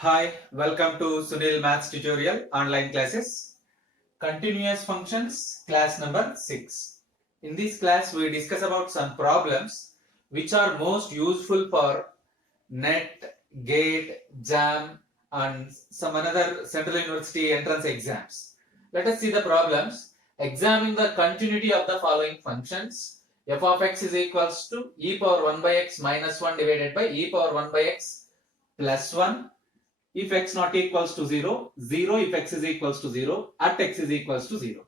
Hi, welcome to Sunil Maths Tutorial online classes. Continuous functions, class number 6. In this class, we discuss about some problems which are most useful for NET, GATE, JAM and some another Central University entrance exams. Let us see the problems. Examine the continuity of the following functions. F of x is equals to e power 1 by x minus 1 divided by e power 1 by x plus 1 if x not equals to 0, 0 if x is equals to 0, at x is equals to 0.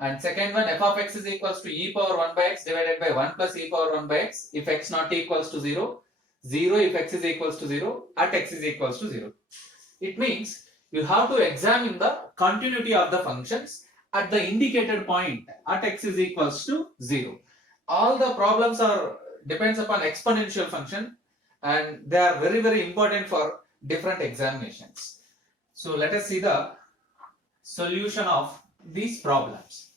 And second one, f of x is equals to e power 1 by x divided by 1 plus e power 1 by x if x not equals to 0, 0 if x is equals to 0, at x is equals to 0. It means you have to examine the continuity of the functions at the indicated point at x is equals to 0. All the problems are depends upon exponential function and they are very important for different examinations. So let us see the solution of these problems.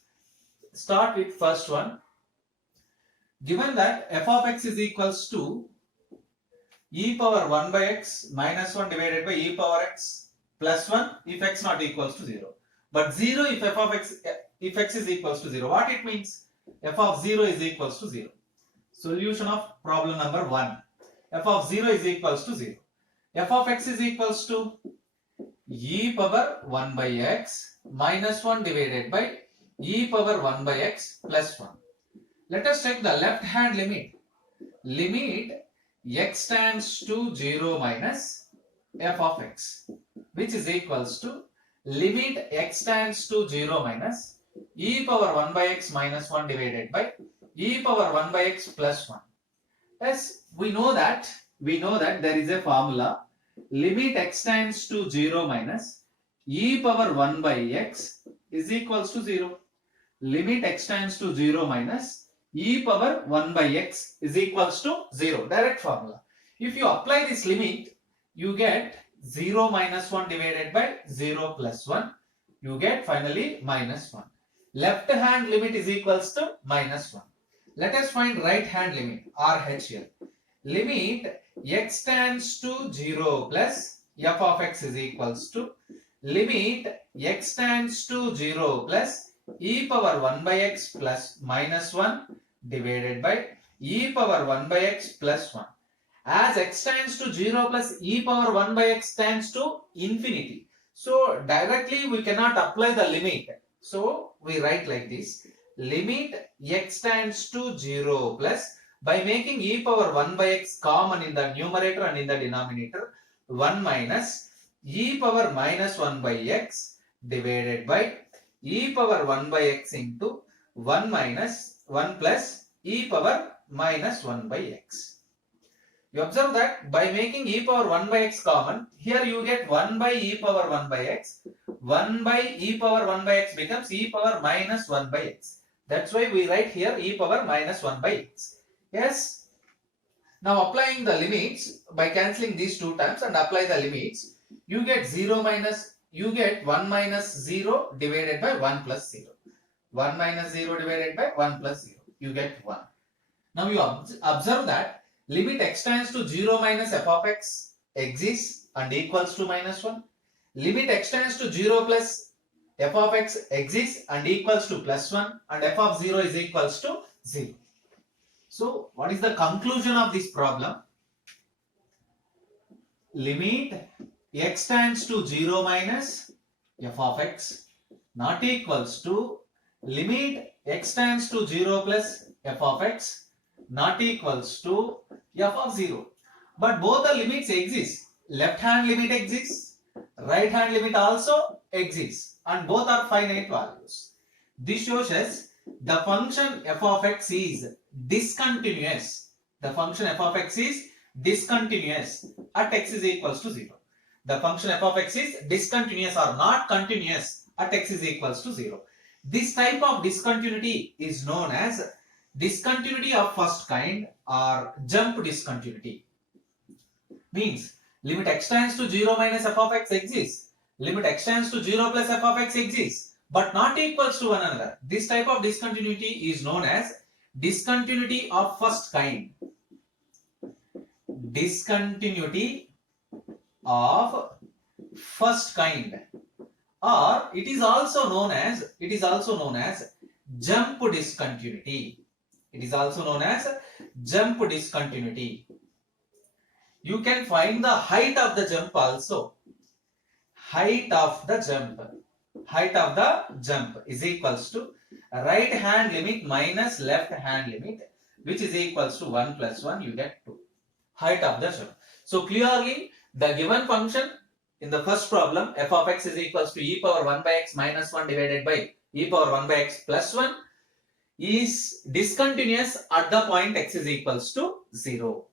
Start with first one. Given that f of x is equals to e power 1 by x minus 1 divided by e power x plus 1 if x not equals to 0. But 0 if f of x if x is equals to 0. What it means? F of 0 is equals to 0. Solution of problem number 1. F of 0 is equals to 0. F of x is equals to e power 1 by x minus 1 divided by e power 1 by x plus 1. Let us take the left hand limit. Limit x tends to 0 minus f of x, which is equals to limit x tends to 0 minus e power 1 by x minus 1 divided by e power 1 by x plus 1. Yes, we know that there is a formula. Limit x tends to 0 minus e power 1 by x is equals to 0. Limit x tends to 0 minus e power 1 by x is equals to 0. Direct formula. If you apply this limit, you get 0 minus 1 divided by 0 plus 1. You get finally minus 1. Left hand limit is equals to minus 1. Let us find right hand limit, RH here. Limit x tends to 0 plus f of x is equals to limit x tends to 0 plus e power 1 by x plus minus 1 divided by e power 1 by x plus 1. As x tends to 0 plus e power 1 by x tends to infinity. So directly we cannot apply the limit. So we write like this. Limit x tends to 0 plus, by making e power 1 by x common in the numerator and in the denominator, 1 minus e power minus 1 by x divided by e power 1 by x into 1 minus 1 plus e power minus 1 by x. You observe that by making e power 1 by x common, here you get 1 by e power 1 by x. 1 by e power 1 by x becomes e power minus 1 by x. That's why we write here e power minus 1 by x. Yes. Now applying the limits by cancelling these two terms and apply the limits, you get 1 minus 0 divided by 1 plus 0. 1 minus 0 divided by 1 plus 0. You get 1. Now you observe that limit x tends to 0 minus f of x exists and equals to minus 1. Limit x tends to 0 plus f of x exists and equals to plus 1 and f of 0 is equals to 0. So what is the conclusion of this problem? Limit x tends to 0 minus f of x not equals to limit x tends to 0 plus f of x not equals to f of 0. But both the limits exist. Left hand limit exists, right hand limit also exists, and both are finite values. This shows us the function f of x is discontinuous. The function f of x is discontinuous at x is equals to 0. The function f of x is discontinuous or not continuous at x is equals to 0. This type of discontinuity is known as discontinuity of first kind or jump discontinuity. Means limit x tends to 0 minus f of x exists. Limit x tends to 0 plus f of x exists, but not equals to one another. This type of discontinuity is known as discontinuity of first kind. Discontinuity of first kind, or it is also known as jump discontinuity. It is also known as jump discontinuity. You can find the height of the jump also. Height of the jump is equals to right hand limit minus left hand limit, which is equals to 1 plus 1, you get 2. Height of the jump. So clearly the given function in the first problem, f of x is equals to e power 1 by x minus 1 divided by e power 1 by x plus 1, is discontinuous at the point x is equals to 0.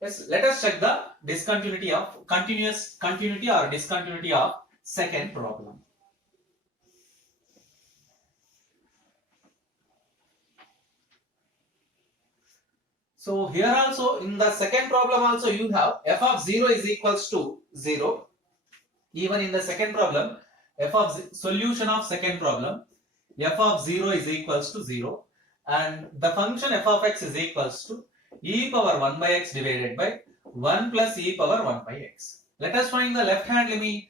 Yes, let us check the discontinuity of continuity or discontinuity of second problem. So here also in the second problem also you have f of 0 is equals to 0. Even in the second problem, solution of second problem, f of 0 is equals to 0, and the function f of x is equals to e power 1 by x divided by 1 plus e power 1 by x. Let us find the left hand limit.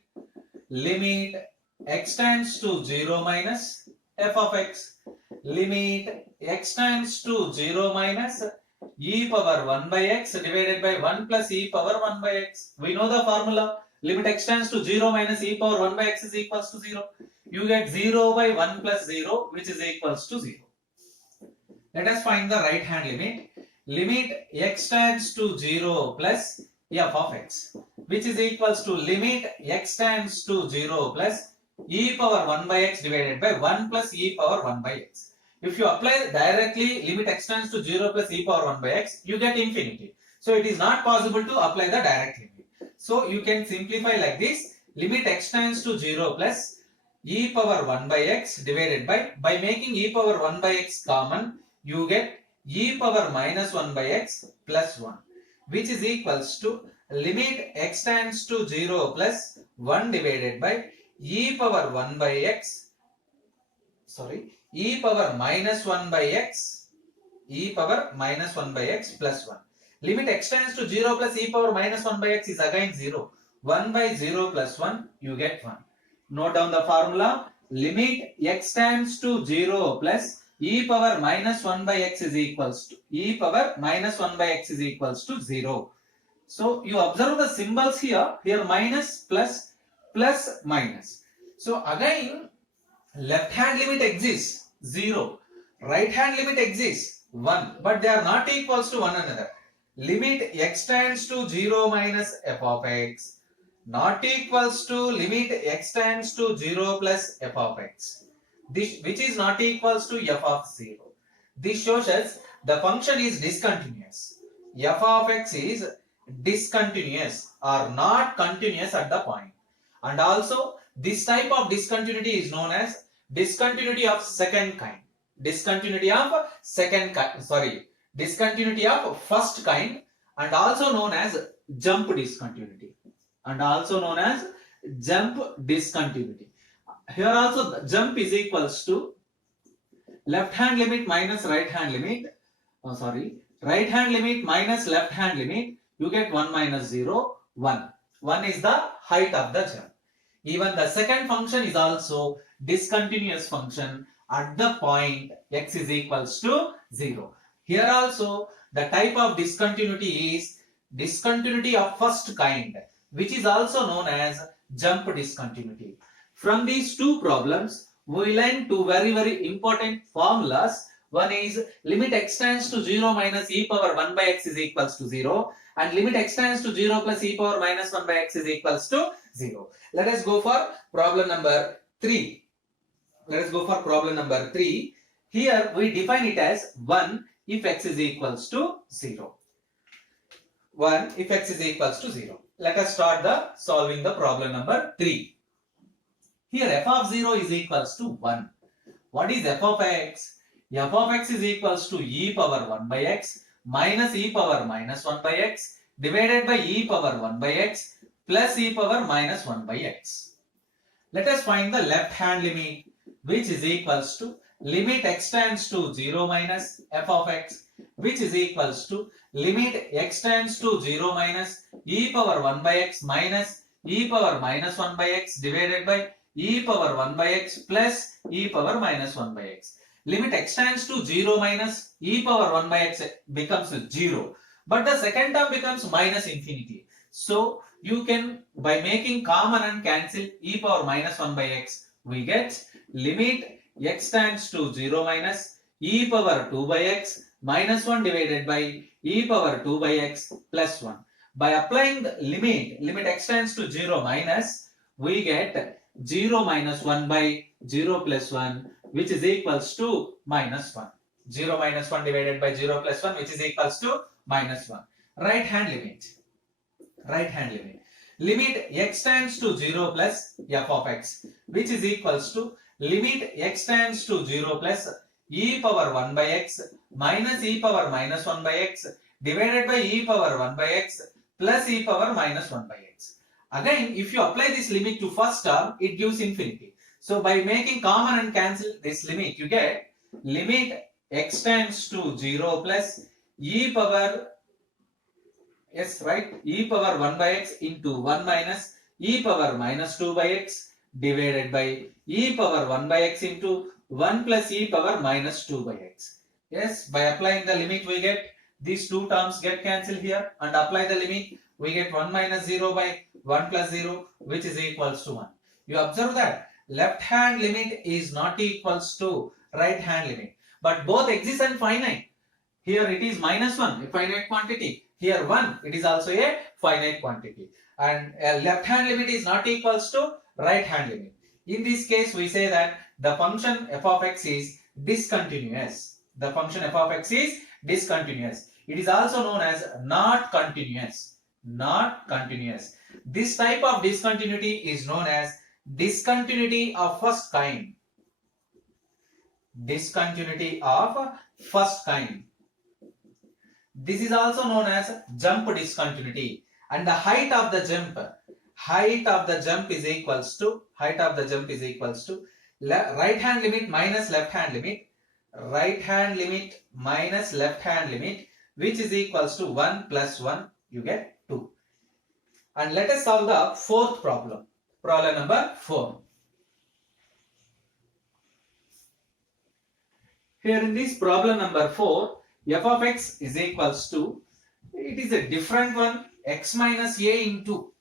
Limit x tends to 0 minus f of x. Limit x tends to 0 minus e power 1 by x divided by 1 plus e power 1 by x. We know the formula. Limit x tends to 0 minus e power 1 by x is equals to 0. You get 0 by 1 plus 0, which is equals to 0. Let us find the right hand limit. Limit x tends to 0 plus f of x, which is equals to limit x tends to 0 plus e power 1 by x divided by 1 plus e power 1 by x. If you apply directly limit x tends to 0 plus e power 1 by x, you get infinity. So it is not possible to apply the direct limit. So you can simplify like this. Limit x tends to 0 plus e power 1 by x divided by making e power 1 by x common, you get e power minus 1 by x plus 1, which is equals to limit x tends to 0 plus 1 divided by e power 1 by x, e power minus 1 by x, e power minus 1 by x plus 1. Limit x tends to 0 plus e power minus 1 by x is again 0. 1 by 0 plus 1, you get 1. Note down the formula. Limit x tends to 0 plus e power minus 1 by x is equals to 0. So you observe the symbols here minus, plus, plus, minus. So again left hand limit exists 0, right hand limit exists 1, but they are not equals to one another. Limit x tends to 0 minus f of x not equals to limit x tends to 0 plus f of x, which is not equals to f of 0. This shows us the function is discontinuous. F of x is discontinuous or not continuous at the point. And also this type of discontinuity is known as discontinuity of second kind. Discontinuity of first kind, and also known as jump discontinuity. Here also the jump is equals to left hand limit minus right hand limit. Right hand limit minus left hand limit. You get 1 minus 0, 1. 1 is the height of the jump. Even the second function is also discontinuous function at the point x is equals to 0. Here also the type of discontinuity is discontinuity of first kind, which is also known as jump discontinuity. From these two problems, we learn two very, very important formulas. One is limit x tends to 0 minus e power 1 by x is equals to 0, and limit x tends to 0 plus e power minus 1 by x is equals to 0. Let us go for problem number 3. Here we define it as 1 if x is equals to 0. 1 if x is equals to 0. Let us start solving the problem number 3. Here f of 0 is equals to 1. What is f of x? F of x is equals to e power 1 by x minus e power minus 1 by x divided by e power 1 by x plus e power minus 1 by x. Let us find the left hand limit, which is equals to limit x tends to 0 minus f of x, which is equals to limit x tends to 0 minus e power 1 by x minus e power minus 1 by x divided by e power 1 by x plus e power minus 1 by x. Limit x tends to 0 minus e power 1 by x becomes 0. But the second term becomes minus infinity. So you can, by making common and cancel e power minus 1 by x, we get limit x tends to 0 minus e power 2 by x minus 1 divided by e power 2 by x plus 1. By applying the limit x tends to 0 minus, we get 0 minus 1 by 0 plus 1, which is equals to minus 1. 0 minus 1 divided by 0 plus 1, which is equals to minus 1. Right hand limit. Right hand limit. Limit x tends to 0 plus f of x, which is equals to limit x tends to 0 plus e power 1 by x minus e power minus 1 by x divided by e power 1 by x plus e power minus 1 by x. Again, if you apply this limit to first term, it gives infinity. So by making common and cancel this limit, you get limit x tends to 0 plus e power, yes, right, e power 1 by x into 1 minus e power minus 2 by x divided by e power 1 by x into 1 plus e power minus 2 by x. Yes, by applying the limit, we get these two terms get cancelled here, and apply the limit, we get 1 minus 0 by 1 plus 0, which is equals to 1. You observe that left hand limit is not equals to right hand limit, but both exist and finite. Here it is minus 1, a finite quantity. Here 1, it is also a finite quantity. And left hand limit is not equals to right hand limit. In this case, we say that the function f of x is discontinuous. The function f of x is discontinuous. It is also known as not continuous. Not continuous. This type of discontinuity is known as discontinuity of first kind. Discontinuity of first kind. This is also known as jump discontinuity. And the height of the jump is equals to right hand limit minus left hand limit. Right hand limit minus left hand limit, which is equals to 1 plus 1, you get 2. And let us solve the fourth problem. Problem number 4. Here in this problem number 4, f of x is equals to, it is a different one, x minus a into,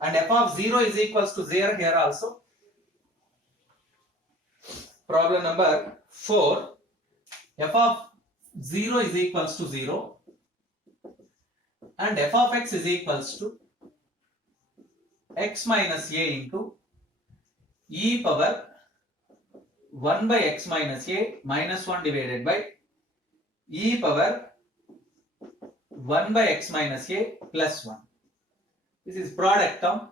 and f of 0 is equals to 0 here also. Problem number 4, f of 0 is equals to 0 and f of x is equals to x minus a into e power 1 by x minus a minus 1 divided by e power 1 by x minus a plus 1. This is product term.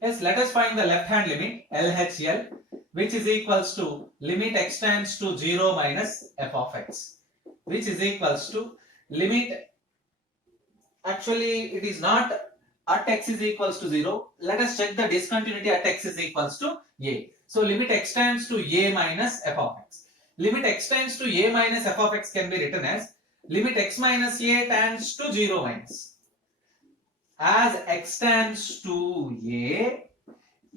Yes, let us find the left hand limit LHL, which is equals to limit x tends to 0 minus f of x, which is equals to limit, actually it is not at x is equals to 0. Let us check the discontinuity at x is equals to a. So limit x tends to a minus f of x. Limit x tends to a minus f of x can be written as limit x minus a tends to 0 minus. As x tends to a,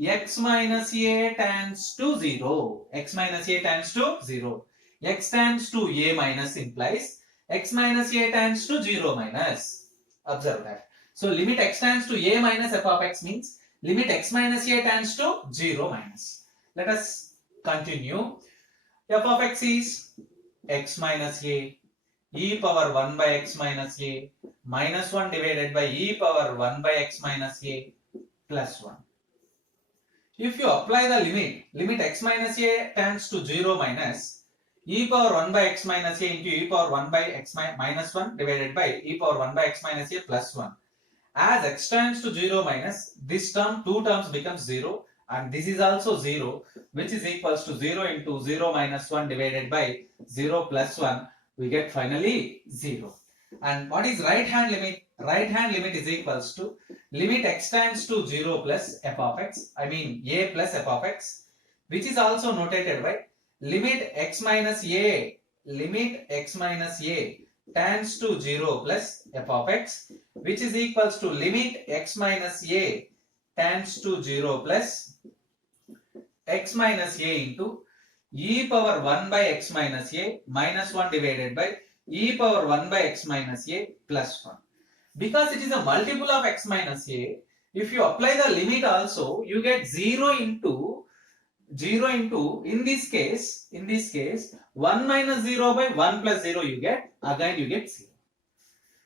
x minus a tends to 0. X minus a tends to 0. X tends to a minus implies x minus a tends to 0 minus. Observe that. So limit x tends to a minus f of x means limit x minus a tends to 0 minus. Let us continue. F of x is x minus a e power 1 by x minus a minus 1 divided by e power 1 by x minus a plus 1. If you apply the limit x minus a tends to 0 minus e power 1 by x minus a into e power 1 by x minus 1 divided by e power 1 by x minus a plus 1. As x tends to 0 minus, this term, two terms becomes 0 and this is also 0, which is equals to 0 into 0 minus 1 divided by 0 plus 1, we get finally 0. And what is right hand limit? Right hand limit is equals to limit x tends to 0 plus f of x, I mean a plus f of x, which is also notated by limit x minus a tends to 0 plus f of x, which is equals to limit x minus a tends to 0 plus x minus a into e power 1 by x minus a minus 1 divided by e power 1 by x minus a plus 1. Because it is a multiple of x minus a, if you apply the limit also, you get 0 into in this case 1 minus 0 by 1 plus 0 you get, again you get 0.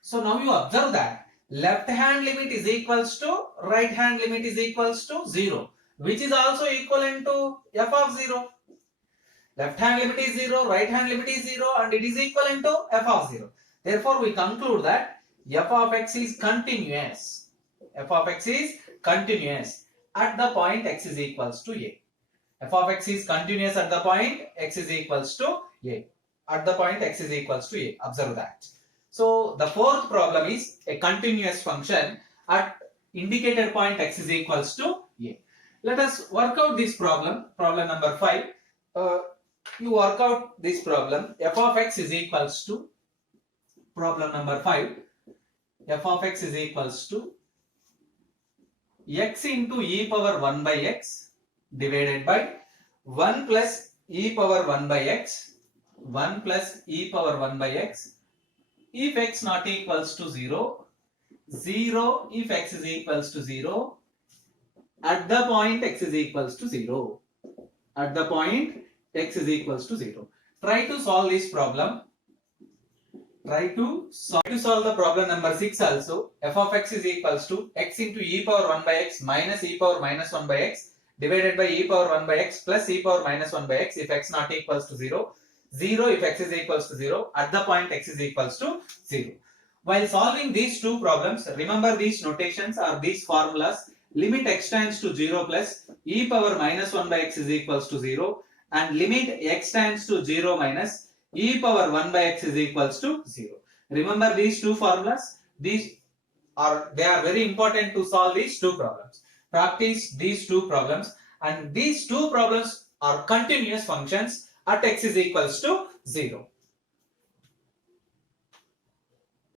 So now you observe that left hand limit is equals to right hand limit is equals to 0, which is also equivalent to f of 0. Left hand limit is 0, right hand limit is 0, and it is equivalent to f of 0. Therefore, we conclude that f of x is continuous. F of x is continuous at the point x is equals to a. F of x is continuous at the point x is equals to a. At the point x is equals to a. Observe that. So, the fourth problem is a continuous function at indicated point x is equals to a. Let us work out this problem. Problem number 5. You work out this problem. F of x is equals to, problem number 5, f of x is equals to x into e power 1 by x divided by 1 plus e power 1 by x, 1 plus e power 1 by x, if x not equals to 0, 0 if x is equals to 0, at the point x is equals to 0. At the point x is equals to 0. Try to solve this problem. Try to solve the problem number 6 also. F of x is equals to x into e power 1 by x minus e power minus 1 by x divided by e power 1 by x plus e power minus 1 by x if x not equals to 0. 0 if x is equals to 0 at the point x is equals to 0. While solving these two problems, remember these notations or these formulas. Limit x tends to 0 plus e power minus 1 by x is equals to 0 and limit x tends to 0 minus e power 1 by x is equals to 0. Remember these two formulas. They are very important to solve these two problems. Practice these two problems, and these two problems are continuous functions at x is equals to 0.